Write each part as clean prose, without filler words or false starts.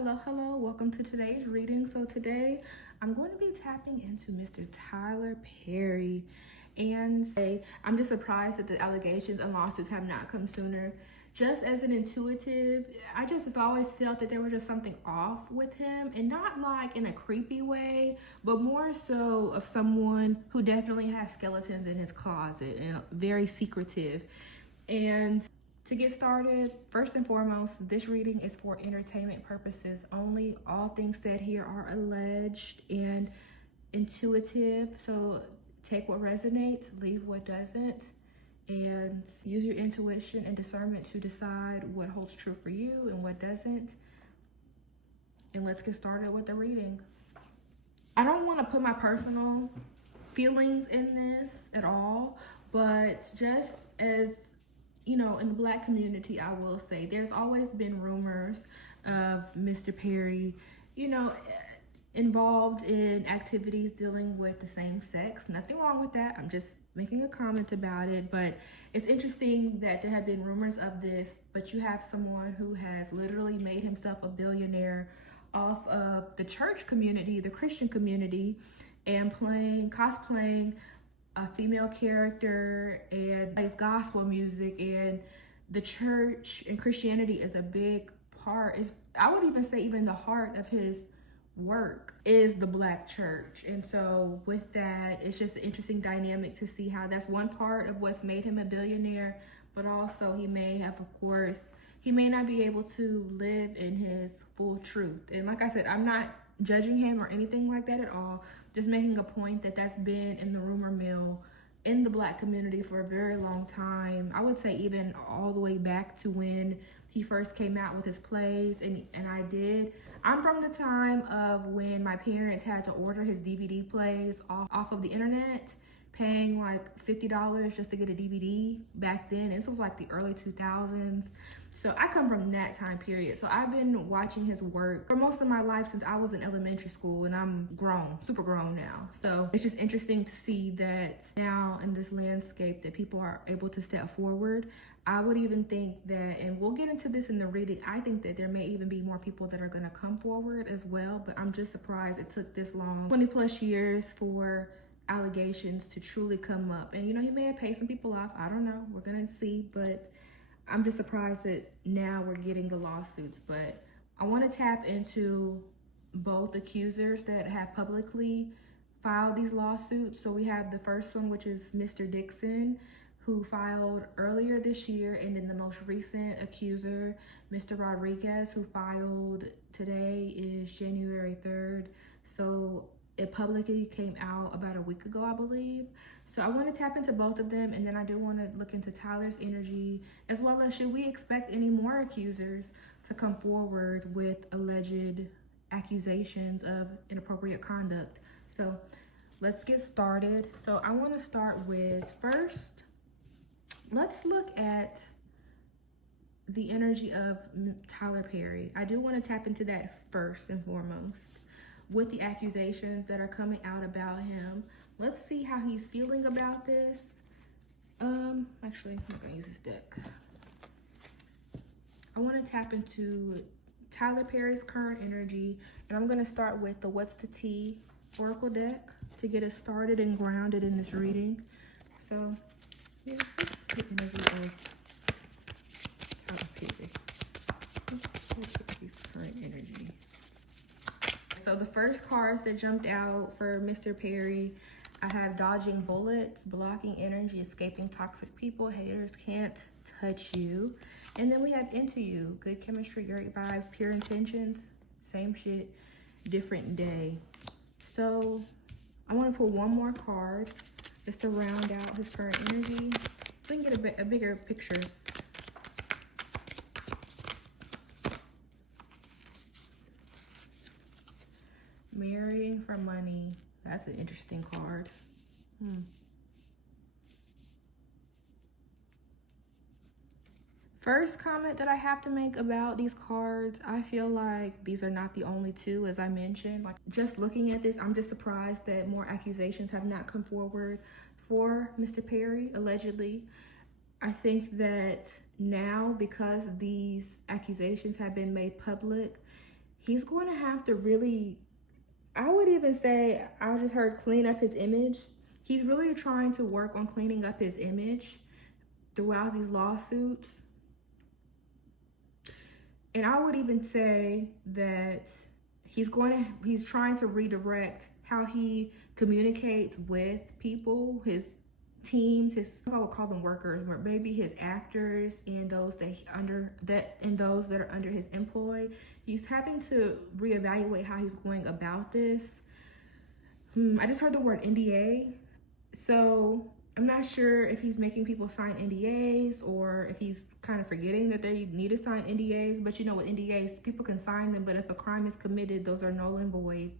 Hello, welcome to today's reading. So today I'm going to be tapping into Mr. Tyler Perry, and I'm just surprised that the allegations and lawsuits have not come sooner. Just as an intuitive, I just have always felt that there was just something off with him, and not like in a creepy way, but more so of someone who definitely has skeletons in his closet and very secretive. And to get started, first and foremost, this reading is for entertainment purposes only. All things said here are alleged and intuitive. So take what resonates, leave what doesn't, and use your intuition and discernment to decide what holds true for you and what doesn't. And let's get started with the reading. I don't want to put my personal feelings in this at all, but just as you know, in the Black community, I will say there's always been rumors of Mr. Perry, involved in activities dealing with the same sex. Nothing wrong with that. I'm just making a comment about it. But it's interesting that there have been rumors of this, but you have someone who has literally made himself a billionaire off of the church community, the Christian community, and cosplaying a female character and plays gospel music, and the church and Christianity is a big part. I would even say even the heart of his work is the Black church. And so with that, it's just an interesting dynamic to see how that's one part of what's made him a billionaire, but also he may not be able to live in his full truth. And like I said, I'm not judging him or anything like that at all, just making a point that that's been in the rumor mill in the Black community for a very long time. I would say even all the way back to when he first came out with his plays, and I'm from the time of when my parents had to order his DVD plays off of the internet, paying like $50 just to get a DVD back then. And this was like the early 2000s. So I come from that time period. So I've been watching his work for most of my life since I was in elementary school, and I'm grown, super grown now. So it's just interesting to see that now in this landscape that people are able to step forward. I would even think that, and we'll get into this in the reading, I think that there may even be more people that are gonna come forward as well, but I'm just surprised it took this long, 20 plus years for allegations to truly come up. And he may have paid some people off, I don't know, we're gonna see, but I'm just surprised that now we're getting the lawsuits. But I want to tap into both accusers that have publicly filed these lawsuits. So we have the first one, which is Mr. Dixon, who filed earlier this year, and then the most recent accuser, Mr. Rodriguez, who filed today, is January 3rd. So it publicly came out about a week ago, I believe. So I want to tap into both of them, and then I do want to look into Tyler's energy, as well as should we expect any more accusers to come forward with alleged accusations of inappropriate conduct. So let's get started. So I want to start with, first, let's look at the energy of Tyler Perry. I do want to tap into that first and foremost, with the accusations that are coming out about him. Let's see how he's feeling about this. Actually, I'm gonna use this deck. I want to tap into Tyler Perry's current energy, and I'm gonna start with the What's the Tea Oracle deck to get us started and grounded in this reading. So, yeah, what's the energy of Tyler Perry? What's his current energy? So the first cards that jumped out for Mr. Perry, I have dodging bullets, blocking energy, escaping toxic people, haters can't touch you. And then we have into you, good chemistry, great vibes, pure intentions, same shit, different day. So I want to pull one more card just to round out his current energy so we can get a bigger picture. Marrying for money. That's an interesting card. First comment that I have to make about these cards, I feel like these are not the only two, as I mentioned. Like, just looking at this, I'm just surprised that more accusations have not come forward for Mr. Perry, allegedly. I think that now, because these accusations have been made public, he's going to have to really, I would even say, I just heard clean up his image. He's really trying to work on cleaning up his image throughout these lawsuits. And I would even say that he's trying to redirect how he communicates with people, his teams, I would call them workers, or maybe his actors and those that are under his employ. He's having to reevaluate how he's going about this. I just heard the word NDA. So I'm not sure if he's making people sign NDAs or if he's kind of forgetting that they need to sign NDAs. But you know, with NDAs, people can sign them, but if a crime is committed, those are null and void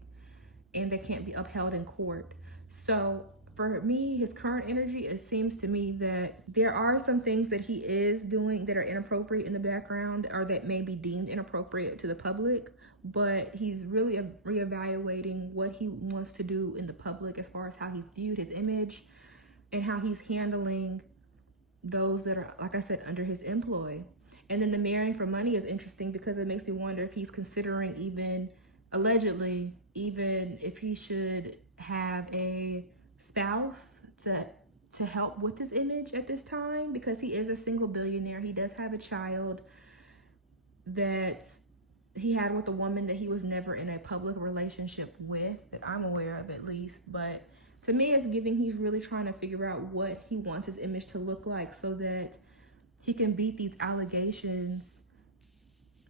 and they can't be upheld in court. So for me, his current energy, it seems to me that there are some things that he is doing that are inappropriate in the background or that may be deemed inappropriate to the public, but he's really reevaluating what he wants to do in the public as far as how he's viewed, his image, and how he's handling those that are, like I said, under his employ. And then the marrying for money is interesting because it makes me wonder if he's considering, even allegedly, even if he should have a spouse to help with his image at this time, because he is a single billionaire. He does have a child that he had with a woman that he was never in a public relationship with, that I'm aware of at least. But to me, it's giving he's really trying to figure out what he wants his image to look like so that he can beat these allegations.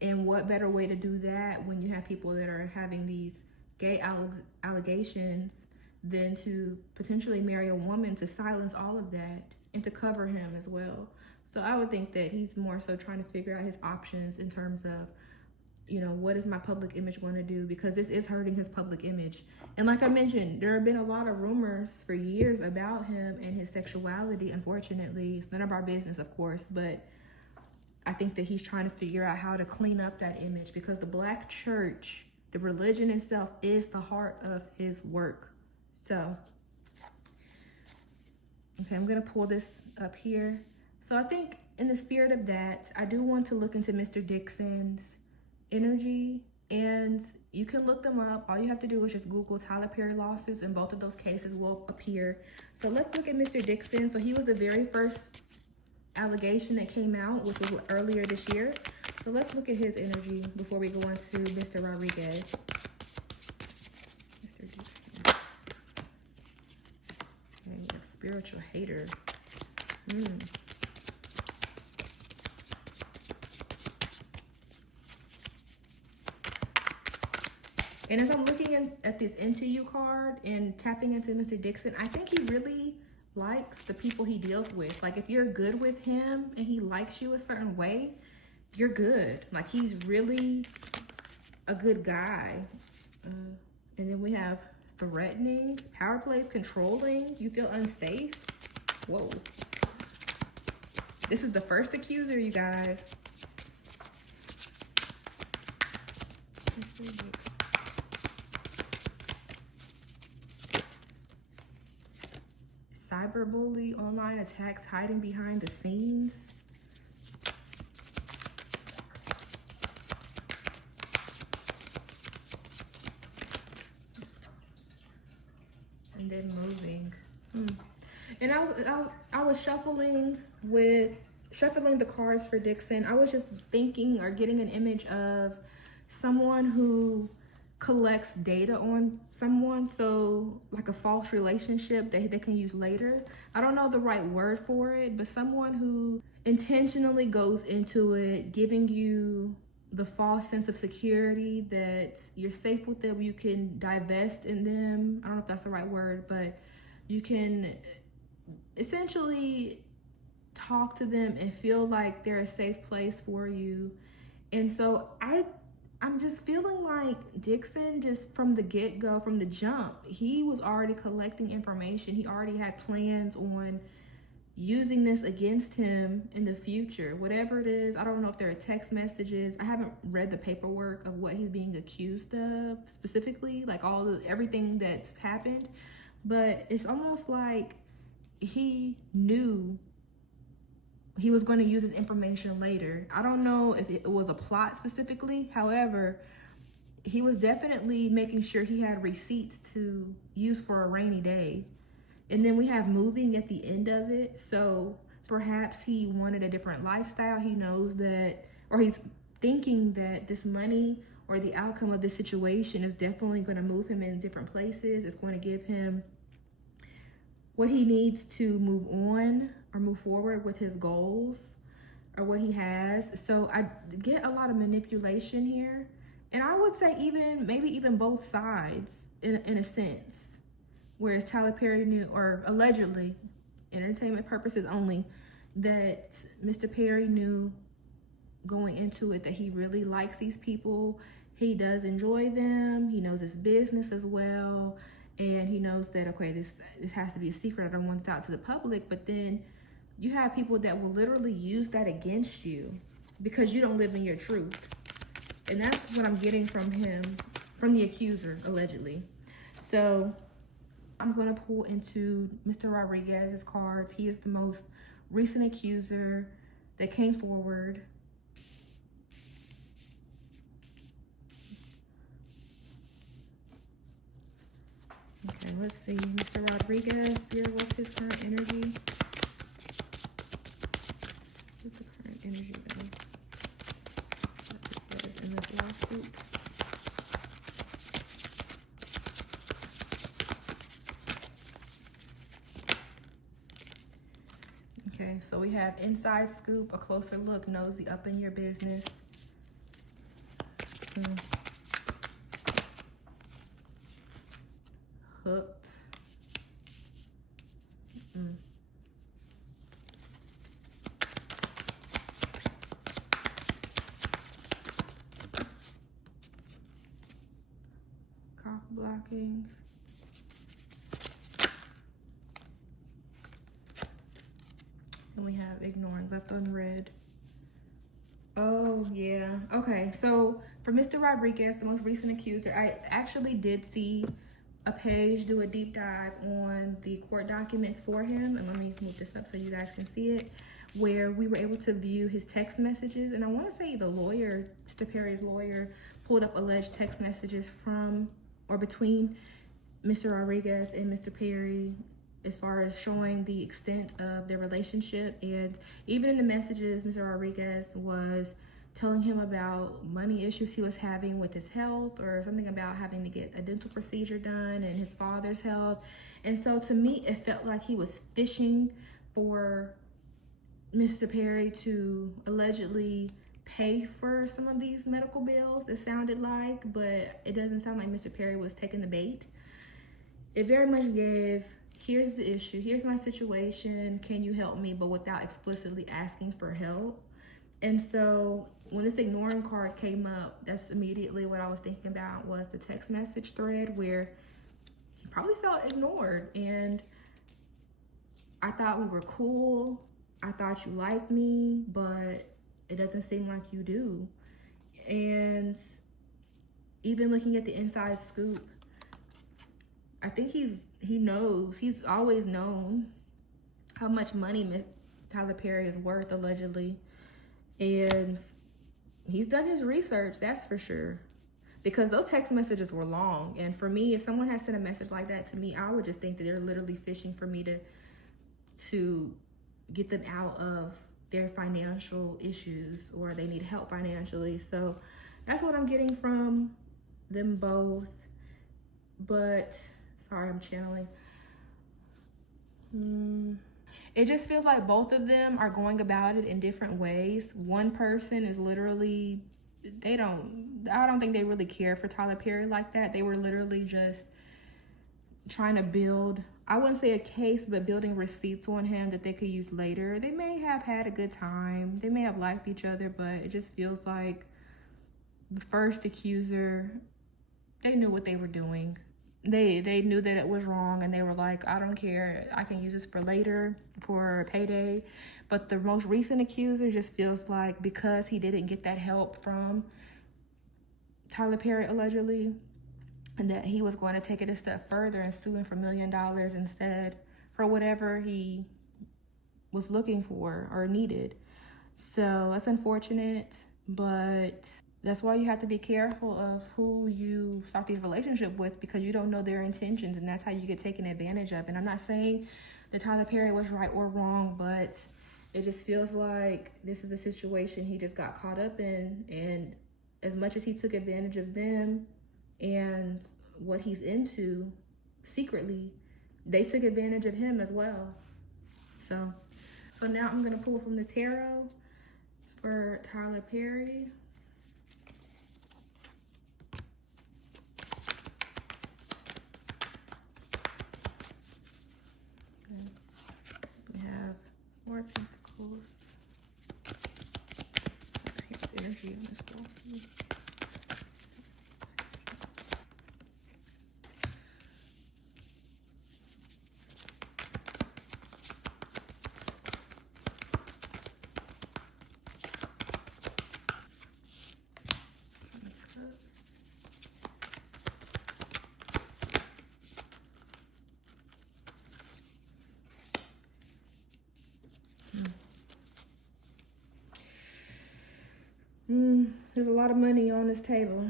And what better way to do that when you have people that are having these gay allegations than to potentially marry a woman to silence all of that and to cover him as well. So I would think that he's more so trying to figure out his options in terms of, you know, what is my public image going to do? Because this is hurting his public image. And like I mentioned, there have been a lot of rumors for years about him and his sexuality. Unfortunately, it's none of our business, of course, but I think that he's trying to figure out how to clean up that image, because the Black church, the religion itself, is the heart of his work. So, okay, I'm going to pull this up here. So I think in the spirit of that, I do want to look into Mr. Dixon's energy, and you can look them up. All you have to do is just Google Tyler Perry lawsuits, and both of those cases will appear. So let's look at Mr. Dixon. So he was the very first allegation that came out, which was earlier this year. So let's look at his energy before we go on to Mr. Rodriguez. Mr. Dixon. Maybe a spiritual hater. And as I'm looking at this Into You card and tapping into Mr. Dixon, I think he really likes the people he deals with. Like, if you're good with him and he likes you a certain way, you're good. Like, he's really a good guy. And then we have threatening, power plays, controlling, you feel unsafe. Whoa. This is the first accuser, you guys. Cyberbully, online attacks, hiding behind the scenes. And then moving. And I was shuffling the cards for Dixon. I was just thinking or getting an image of someone who collects data on someone, so like a false relationship that they can use later. I don't know the right word for it, but someone who intentionally goes into it, giving you the false sense of security that you're safe with them, you can divest in them. I don't know if that's the right word, but you can essentially talk to them and feel like they're a safe place for you. And so I'm just feeling like Dixon, just from the get-go, from the jump, he was already collecting information. He already had plans on using this against him in the future. Whatever it is, I don't know if there are text messages. I haven't read the paperwork of what he's being accused of specifically, like everything that's happened. But it's almost like he knew he was going to use his information later. I don't know if it was a plot specifically. However, he was definitely making sure he had receipts to use for a rainy day. And then we have moving at the end of it. So perhaps he wanted a different lifestyle. He knows that, or he's thinking that this money or the outcome of this situation is definitely going to move him in different places. It's going to give him what he needs to move on or move forward with his goals or what he has. So I get a lot of manipulation here. And I would say maybe even both sides in a sense. Whereas Tyler Perry knew, or allegedly, entertainment purposes only, that Mr. Perry knew going into it that he really likes these people. He does enjoy them. He knows his business as well. And he knows that, okay, this has to be a secret. I don't want it out to the public. But then you have people that will literally use that against you because you don't live in your truth. And that's what I'm getting from him, from the accuser, allegedly. So I'm going to pull into Mr. Rodriguez's cards. He is the most recent accuser that came forward. Okay, let's see. Mr. Rodriguez, Spirit, what's his current energy? What's the current energy though? That is in this lawsuit. Okay, so we have inside scoop, a closer look, nosy, up in your business. Hooked. Cock blocking. And we have ignoring, left unread. Oh, yeah. Okay, so for Mr. Rodriguez, the most recent accuser, I actually did see a page do a deep dive on the court documents for him. And let me move this up so you guys can see it, where we were able to view his text messages. And I want to say the lawyer, Mr. Perry's lawyer, pulled up alleged text messages from or between Mr. Rodriguez and Mr. Perry, as far as showing the extent of their relationship. And even in the messages, Mr. Rodriguez was telling him about money issues he was having with his health, or something about having to get a dental procedure done, and his father's health. And so to me, it felt like he was fishing for Mr. Perry to allegedly pay for some of these medical bills, it sounded like, but it doesn't sound like Mr. Perry was taking the bait. It very much gave, here's the issue, here's my situation, can you help me, but without explicitly asking for help. And so when this ignoring card came up, that's immediately what I was thinking about, was the text message thread where he probably felt ignored. And I thought we were cool. I thought you liked me, but it doesn't seem like you do. And even looking at the inside scoop, I think he knows, he's always known how much money Tyler Perry is worth, allegedly. And he's done his research, that's for sure. Because those text messages were long. And for me, if someone has sent a message like that to me, I would just think that they're literally fishing for me to get them out of their financial issues, or they need help financially. So that's what I'm getting from them both. But, sorry, I'm channeling. It just feels like both of them are going about it in different ways. One person is literally, I don't think they really care for Tyler Perry like that. They were literally just trying to build, I wouldn't say a case, but building receipts on him that they could use later. They may have had a good time. They may have liked each other, but it just feels like the first accuser, they knew what they were doing. They knew that it was wrong, and they were like, I don't care, I can use this for later, for payday. But the most recent accuser just feels like because he didn't get that help from Tyler Perry, allegedly, and that he was going to take it a step further and sue him for $1 million instead for whatever he was looking for or needed. So that's unfortunate, but That's why you have to be careful of who you start these relationship with, because you don't know their intentions, and that's how you get taken advantage of. And I'm not saying that Tyler Perry was right or wrong, but it just feels like this is a situation he just got caught up in. And as much as he took advantage of them and what he's into secretly, they took advantage of him as well. So now I'm gonna pull from the tarot for Tyler Perry. We have Four of Pentacles. Here's energy in this lawsuit. There's a lot of money on this table.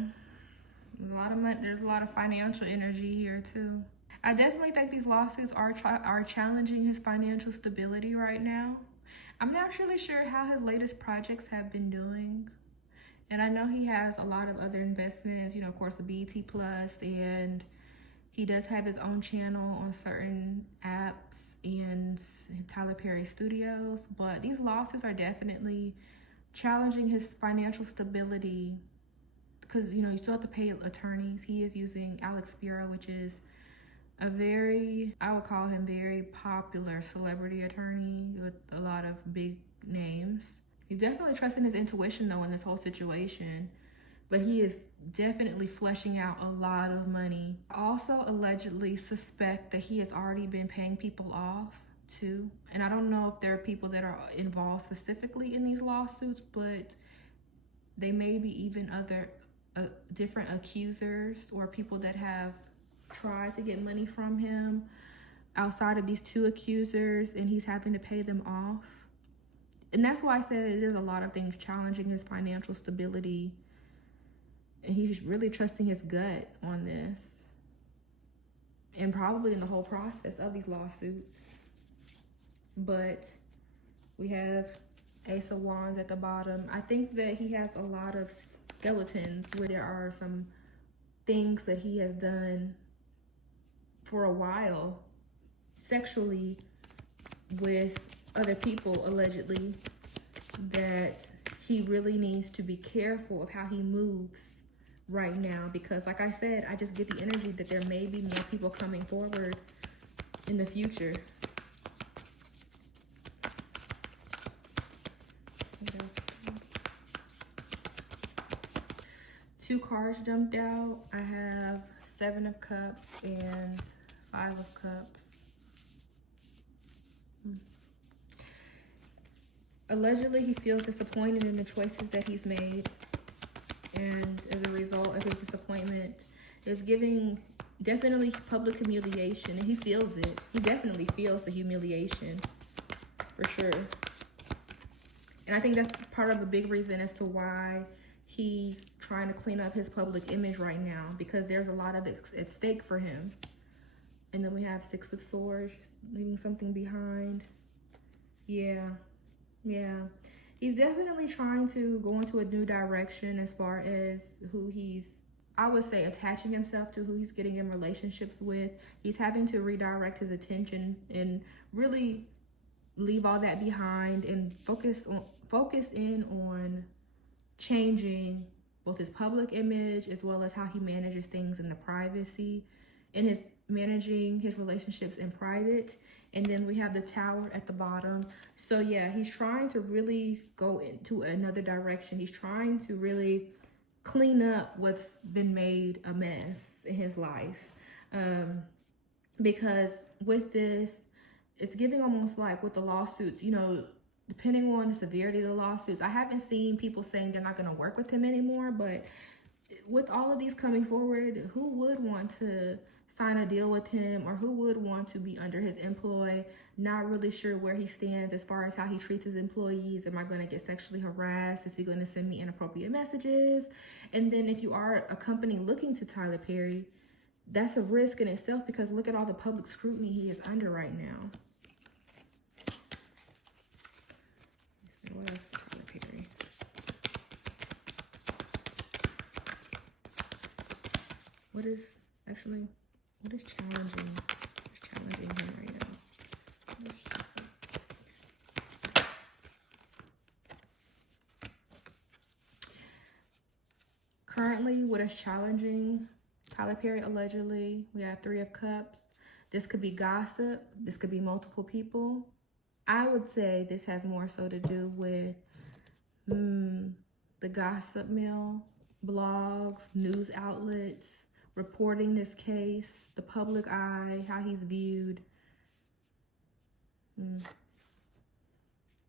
A lot of money. There's a lot of financial energy here too. I definitely think these lawsuits are challenging his financial stability right now. I'm not really sure how his latest projects have been doing. And I know he has a lot of other investments, you know, of course, the BET Plus, and he does have his own channel on certain apps and Tyler Perry Studios. But these lawsuits are definitely challenging his financial stability, because, you know, you still have to pay attorneys. He is using Alex Spiro, which is a very, I would call him very popular celebrity attorney with a lot of big names. He's definitely trusting his intuition though in this whole situation, but he is definitely fleshing out a lot of money. I also allegedly suspect that he has already been paying people off too. And I don't know if there are people that are involved specifically in these lawsuits, but they may be even other different accusers or people that have tried to get money from him outside of these two accusers, and he's having to pay them off. And that's why I said there's a lot of things challenging his financial stability, and he's really trusting his gut on this, and probably in the whole process of these lawsuits. But we have Ace of Wands at the bottom. I think that he has a lot of skeletons where there are some things that he has done for a while sexually with other people, allegedly, that he really needs to be careful of how he moves right now. Because like I said, I just get the energy that there may be more people coming forward in the future. Two cards jumped out. I have Seven of Cups and Five of Cups. Allegedly, he feels disappointed in the choices that he's made. And as a result of his disappointment, is giving definitely public humiliation. And he feels it. He definitely feels the humiliation, for sure. And I think that's part of a big reason as to why he's trying to clean up his public image right now, because there's a lot of it at stake for him. And then we have Six of Swords, leaving something behind. Yeah. He's definitely trying to go into a new direction as far as who he's, I would say, attaching himself to, who he's getting in relationships with. He's having to redirect his attention and really leave all that behind and focus in on changing both his public image as well as how he manages things in the privacy, and his managing his relationships in private. And then we have the Tower at the bottom. So yeah, he's trying to really go into another direction. He's trying to really clean up what's been made a mess in his life. Because with this, it's giving almost like with the lawsuits, you know, depending on the severity of the lawsuits, I haven't seen people saying they're not going to work with him anymore, but with all of these coming forward, who would want to sign a deal with him, or who would want to be under his employ? Not really sure where he stands as far as how he treats his employees. Am I going to get sexually harassed? Is he going to send me inappropriate messages? And then if you are a company looking to Tyler Perry, that's a risk in itself, because look at all the public scrutiny he is under right now. What else for Tyler Perry? What is challenging? What's challenging him right now? Currently, what is challenging Tyler Perry allegedly? We have Three of Cups. This could be gossip. This could be multiple people. I would say this has more so to do with the gossip mill, blogs, news outlets, reporting this case, the public eye, how he's viewed.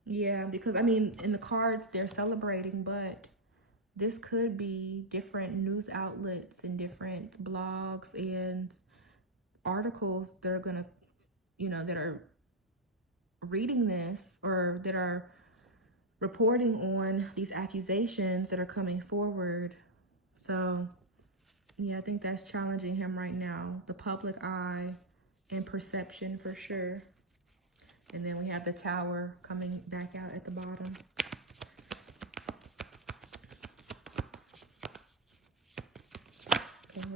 Yeah, because I mean, in the cards, they're celebrating, but this could be different news outlets and different blogs and articles that are gonna, that are reading this, or that are reporting on these accusations that are coming forward. So yeah, I think that's challenging him right now. The public eye and perception for sure. And then we have the Tower coming back out at the bottom. Okay,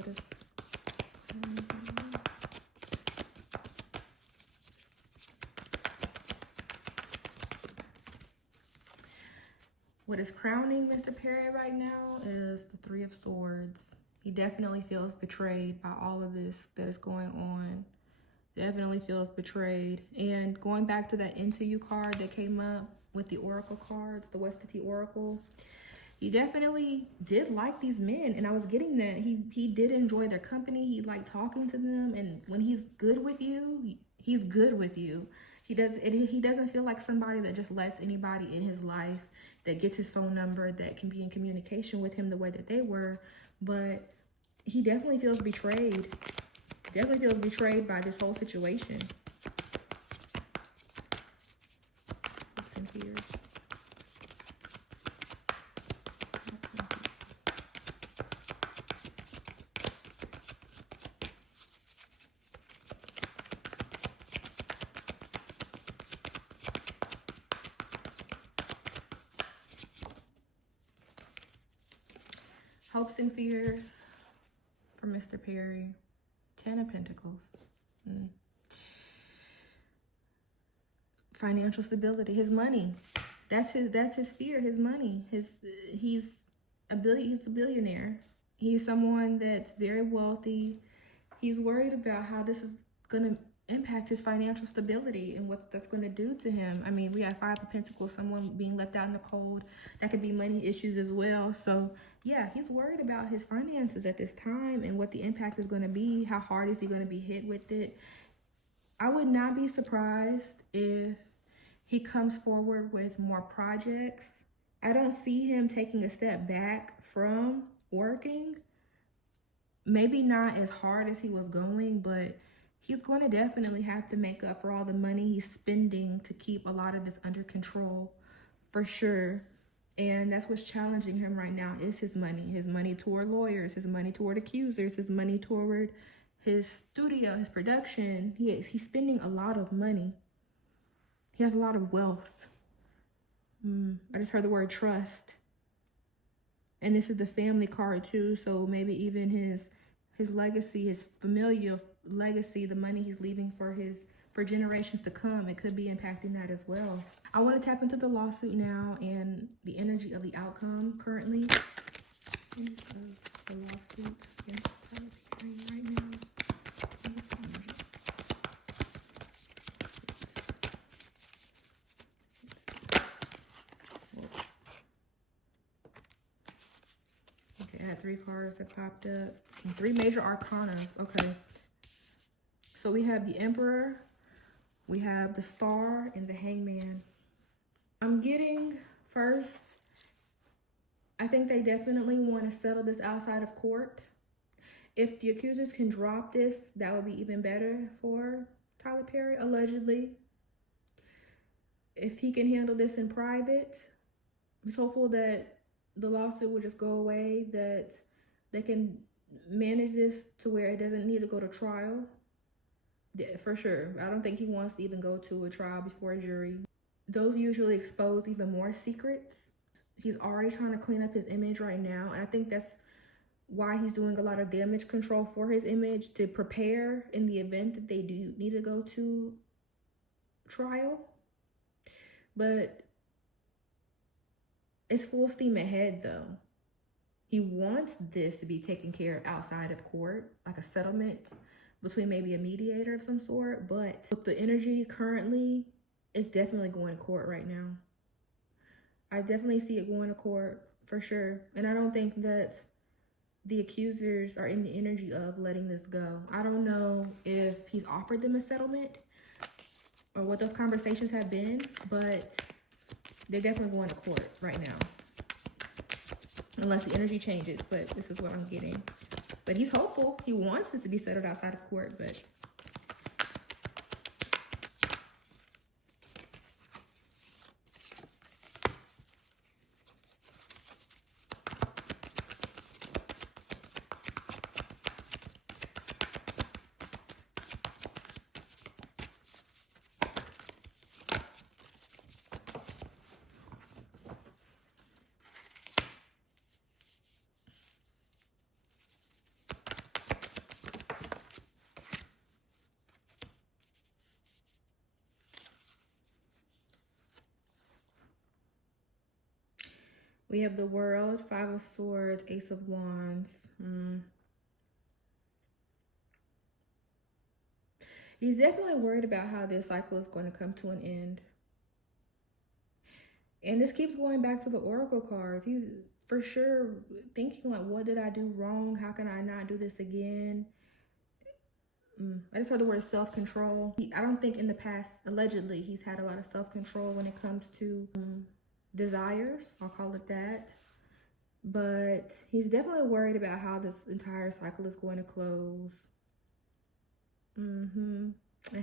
what is crowning Mr. Perry right now is the Three of Swords. He definitely feels betrayed by all of this that is going on. Definitely feels betrayed. And going back to that Into You card that came up with the Oracle cards, the Westity Oracle, he definitely did like these men. And I was getting that. He did enjoy their company. He liked talking to them. And when he's good with you, he's good with you. He doesn't feel like somebody that just lets anybody in his life, that gets his phone number, that can be in communication with him the way that they were. But he definitely feels betrayed. Definitely feels betrayed by this whole situation. Listen here. Hopes and fears for Mr. Perry. 10 of Pentacles. Financial stability. His money. That's his fear. His money. He's a billionaire. He's someone that's very wealthy. He's worried about how this is gonna impact his financial stability and what that's going to do to him. I mean, we have Five of Pentacles, someone being left out in the cold. That could be money issues as well. So yeah, he's worried about his finances at this time and what the impact is going to be. How hard is he going to be hit with it? I would not be surprised if he comes forward with more projects. I don't see him taking a step back from working. Maybe not as hard as he was going, but he's going to definitely have to make up for all the money he's spending to keep a lot of this under control, for sure. And that's what's challenging him right now, is his money toward lawyers, his money toward accusers, his money toward his studio, his production. He's spending a lot of money. He has a lot of wealth. I just heard the word trust. And this is the family card too. So maybe even his legacy, his familial legacy, the money he's leaving for generations to come, it could be impacting that as well. I want to tap into the lawsuit now and the energy of the outcome currently. The lawsuit against Tyler Perry right now. Okay, I had 3 cards that popped up. 3 major arcanas. Okay. So we have the Emperor, we have the Star, and the Hangman. I'm getting first I think they definitely want to settle this outside of court. If the accusers can drop this, that would be even better for Tyler Perry, allegedly. If he can handle this in private, I'm hopeful that the lawsuit will just go away, that they can manage this to where it doesn't need to go to trial. Yeah, for sure. I don't think he wants to even go to a trial before a jury. Those usually expose even more secrets. He's already trying to clean up his image right now, and I think that's why he's doing a lot of damage control for his image, to prepare in the event that they do need to go to trial. But it's full steam ahead though. He wants this to be taken care of outside of court, like a settlement between maybe a mediator of some sort. But with the energy currently, it's definitely going to court right now. I definitely see it going to court for sure. And I don't think that the accusers are in the energy of letting this go. I don't know if he's offered them a settlement or what those conversations have been, but they're definitely going to court right now. Unless the energy changes, but this is what I'm getting. But he's hopeful. He wants this to be settled outside of court, but we have the World, Five of Swords, Ace of Wands. He's definitely worried about how this cycle is going to come to an end. And this keeps going back to the Oracle cards. He's for sure thinking like, what did I do wrong? How can I not do this again? I just heard the word self-control. I don't think in the past, allegedly, he's had a lot of self-control when it comes to desires. I'll call it that. But he's definitely worried about how this entire cycle is going to close. And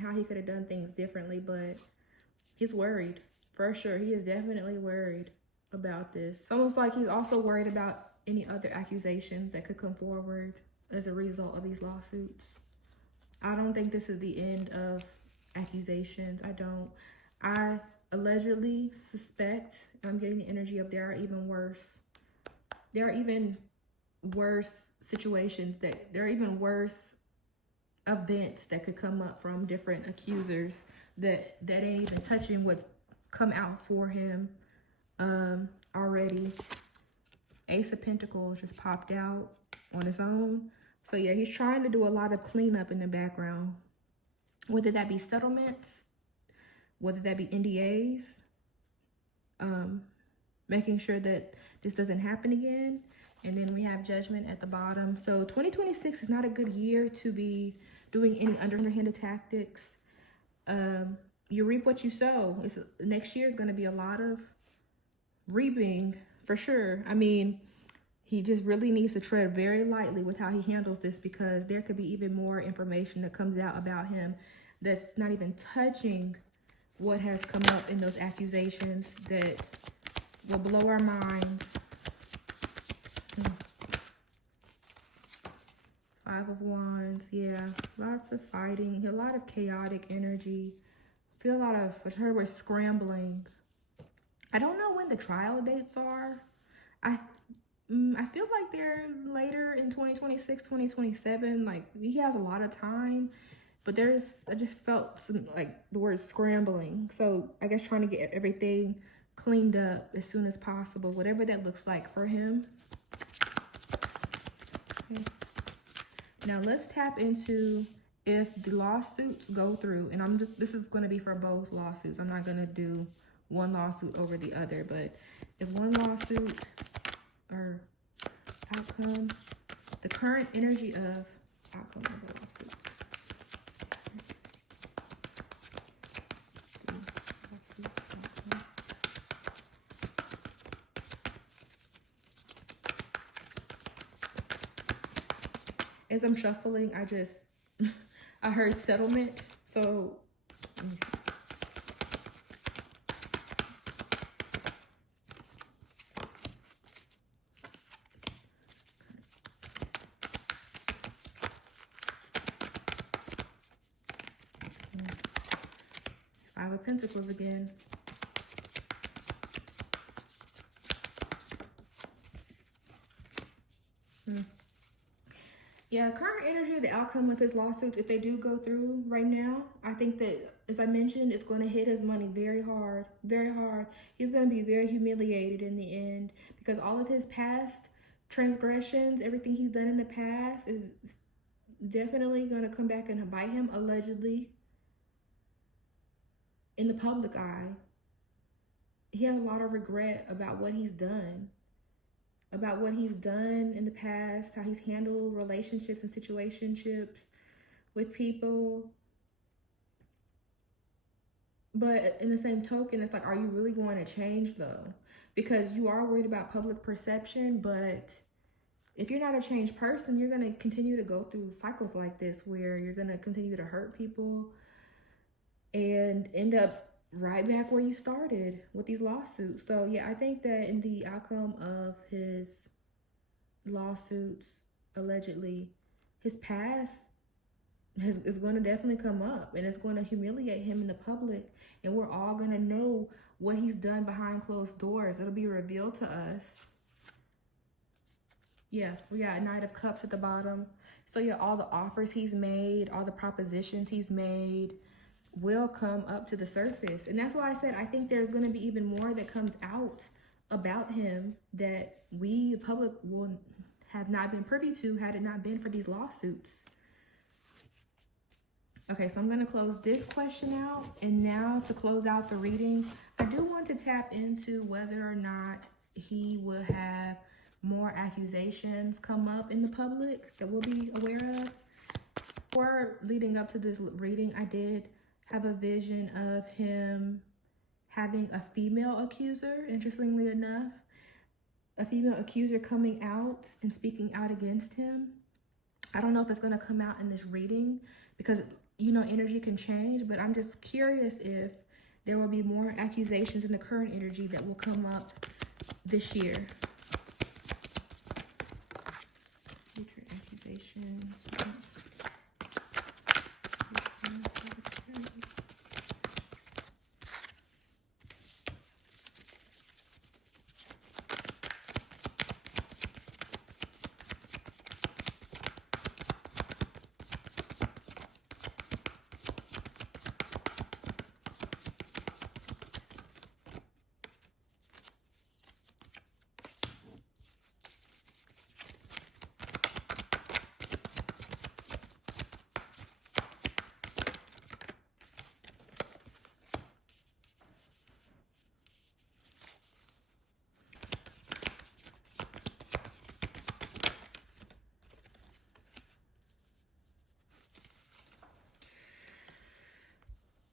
how he could have done things differently, but he's worried. For sure, he is definitely worried about this. It's almost like he's also worried about any other accusations that could come forward as a result of these lawsuits. I don't think this is the end of accusations. I don't. I allegedly suspect, I'm getting the energy of there are even worse. There are even worse situations, there are even worse events that could come up from different accusers that ain't even touching what's come out for him already. Ace of Pentacles just popped out on its own. So yeah, he's trying to do a lot of cleanup in the background. Whether that be settlements, whether that be NDAs, making sure that this doesn't happen again. And then we have Judgment at the bottom. So 2026 is not a good year to be doing any underhanded tactics. You reap what you sow. Next year is going to be a lot of reaping for sure. I mean, he just really needs to tread very lightly with how he handles this, because there could be even more information that comes out about him that's not even touching what has come up in those accusations that will blow our minds. Five of Wands, yeah, lots of fighting, a lot of chaotic energy. Feel a lot of, I heard we're scrambling. I don't know when the trial dates are. I feel like they're later in 2026, 2027. Like, he has a lot of time, but I just felt some, like, the word scrambling. So I guess trying to get everything cleaned up as soon as possible, whatever that looks like for him. Okay. Now let's tap into if the lawsuits go through, and this is going to be for both lawsuits. I'm not going to do one lawsuit over the other, but if one lawsuit or outcome, the current energy of outcome of the lawsuit. As I'm shuffling, I heard settlement. So, let me see. 5 of Pentacles again. Yeah, current energy, the outcome of his lawsuits, if they do go through right now, I think that, as I mentioned, it's going to hit his money very hard, very hard. He's going to be very humiliated in the end because all of his past transgressions, everything he's done in the past is definitely going to come back and bite him, allegedly, in the public eye. He has a lot of regret about what he's done. About what he's done in the past, how he's handled relationships and situationships with people. But in the same token, it's like, are you really going to change though? Because you are worried about public perception, but if you're not a changed person, you're going to continue to go through cycles like this where you're going to continue to hurt people and end up right back where you started with these lawsuits. So yeah, I think that in the outcome of his lawsuits, allegedly, his past is going to definitely come up, and it's going to humiliate him in the public, and we're all going to know what he's done behind closed doors. It'll be revealed to us. Yeah, we got Knight of Cups at the bottom. So yeah, all the offers he's made, all the propositions he's made will come up to the surface. And that's why I said I think there's going to be even more that comes out about him that we, the public, will have not been privy to had it not been for these lawsuits. Okay, so I'm going to close this question out. And now to close out the reading, I do want to tap into whether or not he will have more accusations come up in the public that we'll be aware of. Or leading up to this reading, I did have a vision of him having a female accuser, interestingly enough. A female accuser coming out and speaking out against him. I don't know if it's going to come out in this reading because, you know, energy can change, but I'm just curious if there will be more accusations in the current energy that will come up this year. Future accusations.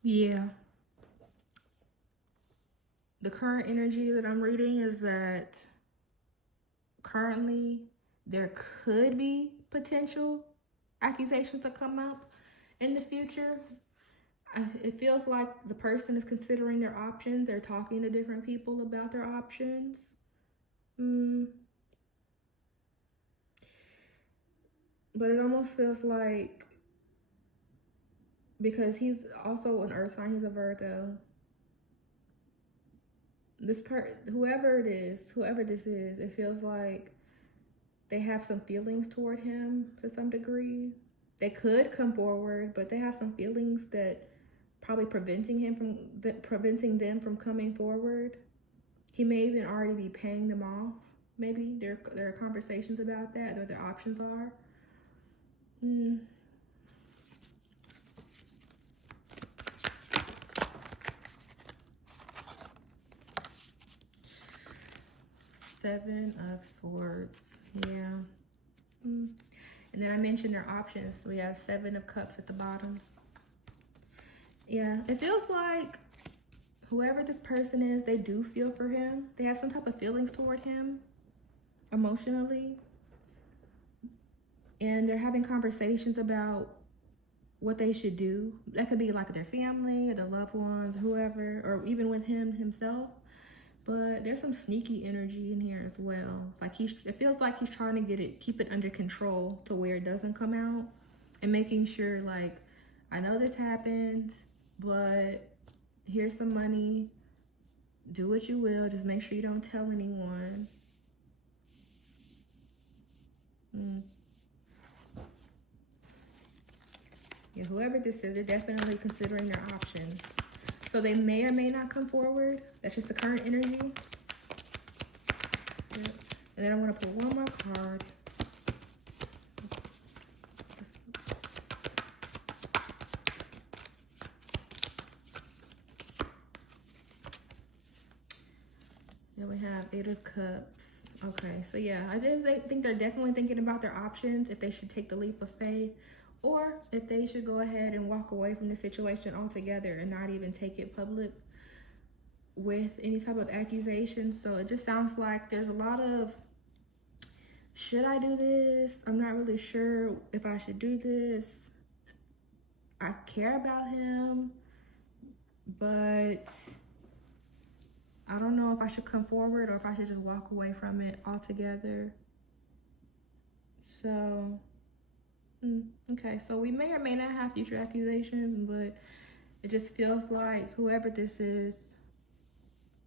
Yeah. The current energy that I'm reading is that currently there could be potential accusations that come up in the future. It feels like the person is considering their options. They're talking to different people about their options. But it almost feels like, because he's also an earth sign, he's a Virgo. Whoever this is, it feels like they have some feelings toward him to some degree. They could come forward, but they have some feelings that probably preventing them from coming forward. He may even already be paying them off. Maybe there are conversations about that, or their options are. Seven of Swords. Yeah. And then I mentioned their options. So we have Seven of Cups at the bottom. Yeah, it feels like whoever this person is, they do feel for him. They have some type of feelings toward him emotionally. and they're having conversations about what they should do. That could be like their family or their loved ones, whoever, or even with him himself. But there's some sneaky energy in here as well. Like it feels like he's trying to keep it under control to where it doesn't come out, and making sure, like, I know this happened, but here's some money. Do what you will. Just make sure you don't tell anyone. Yeah, whoever this is, they're definitely considering their options. So they may or may not come forward. That's just the current energy. And then I'm going to pull one more card. Then we have 8 of Cups. Okay, so yeah, I think they're definitely thinking about their options, if they should take the leap of faith, or if they should go ahead and walk away from the situation altogether and not even take it public with any type of accusation. So it just sounds like there's a lot of, should I do this? I'm not really sure if I should do this. I care about him, but I don't know if I should come forward or if I should just walk away from it altogether. So, okay, so we may or may not have future accusations, but it just feels like whoever this is,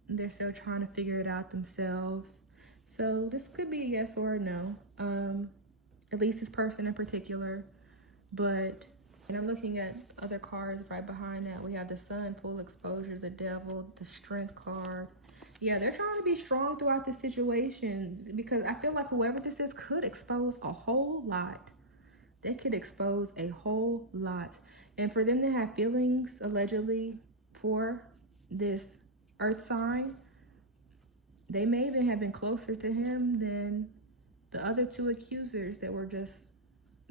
they're still trying to figure it out themselves. So this could be a yes or a no, at least this person in particular. But, and I'm looking at other cards right behind that. We have the Sun, full exposure, the Devil, the Strength card. Yeah, they're trying to be strong throughout this situation, because I feel like whoever this is could expose a whole lot. They could expose a whole lot. And for them to have feelings, allegedly, for this Earth sign, they may even have been closer to him than the other 2 accusers that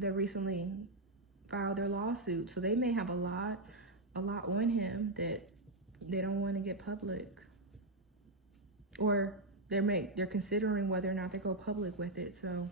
recently filed their lawsuit. So they may have a lot on him that they don't want to get public, or they're considering whether or not they go public with it. So,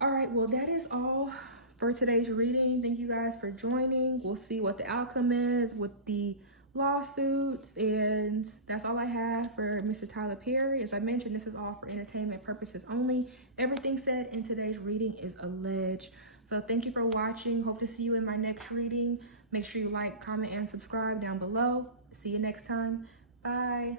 all right, well, that is all for today's reading. Thank you guys for joining. We'll see what the outcome is with the lawsuits, and that's all I have for Mr. Tyler Perry. As I mentioned, this is all for entertainment purposes only. Everything said in today's reading is alleged. So thank you for watching. Hope to see you in my next reading. Make sure you like, comment, and subscribe down below. See you next time. Bye.